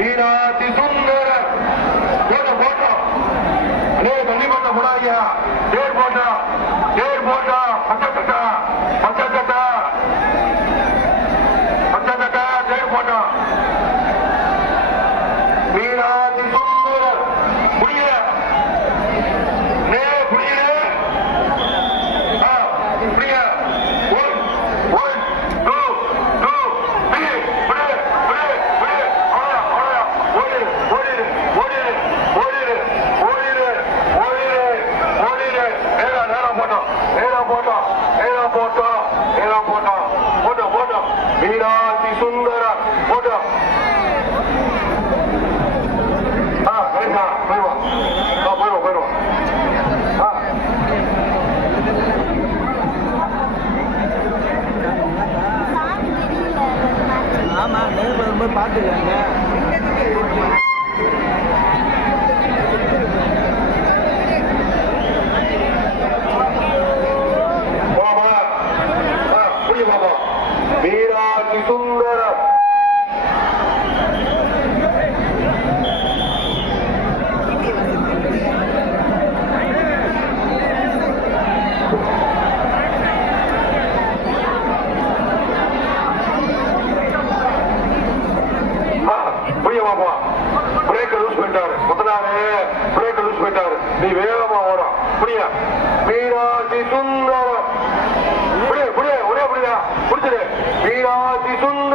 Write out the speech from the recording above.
மீனாட்சி சுந்தரம் போட்டோம் தண்ணி போட்ட போடாங்க தேர் போட்டா பச்சை சட்டா தேர் போட்டோம் மீனாட்சி சுந்தரம் புரியல மீனாட்சி சுந்தரம் போட்டோம் போயிடுவோம் ஆமா நேரில் வரும்போது பார்த்துக்கலாங்க. மீனாட்சி சுந்தரம் பிரேக்க லூஸ் பண்ணிட்டாரு பிரேக்க லூஸ் பண்ணிட்டாரு நீ வேகமா ஓடும் புரியா மீனாட்சி சுந்தரம் ஒரே புரியா பிடிச்சிரு மீனாட்சி சுந்தரம்